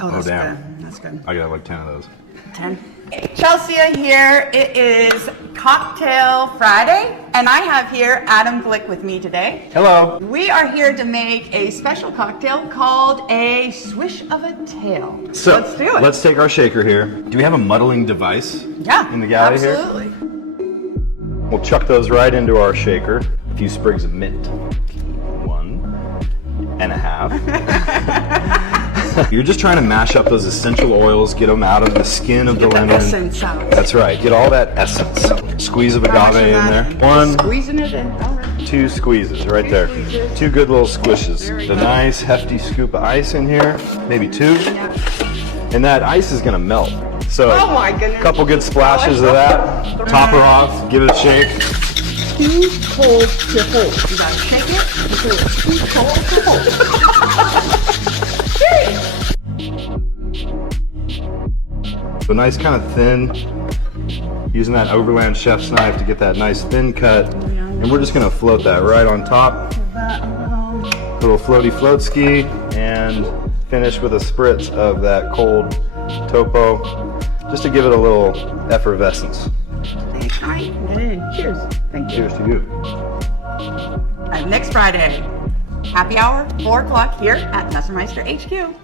Oh, that's damn. good. That's good. I got like 10 of those. 10. Chelsea here. It is Cocktail Friday, and I have here Adam Glick with me today. Hello. We are here to make a special cocktail called a Swish of a Tail. So let's do it. Let's take our shaker here. Do we have a muddling device Yeah, in the galley absolutely. here? We'll chuck those right into our shaker. A few sprigs of mint. 1.5. You're just trying to mash up those essential oils, get them out of the skin of the lemon. Essence out. That's right, get all that essence. Squeeze of agave in there. One, Squeezing it in. All right. 2 squeezes right there. 2 good little squishes. The nice hefty scoop of ice in here, maybe 2. Yeah. And that ice is gonna melt. So Oh my goodness. a couple good splashes of that. Top her off, give it a shake. Too cold to hold. You gotta shake it until it's too cold to hold. So nice kind of thin, using that Overland chef's knife to get that nice thin cut. And we're just gonna float that right on top. Little floaty float ski, and finish with a spritz of that cold topo, just to give it a little effervescence. All right, cheers. Thank you. Cheers to you. Next Friday, happy hour, 4 o'clock here at Messermeister HQ.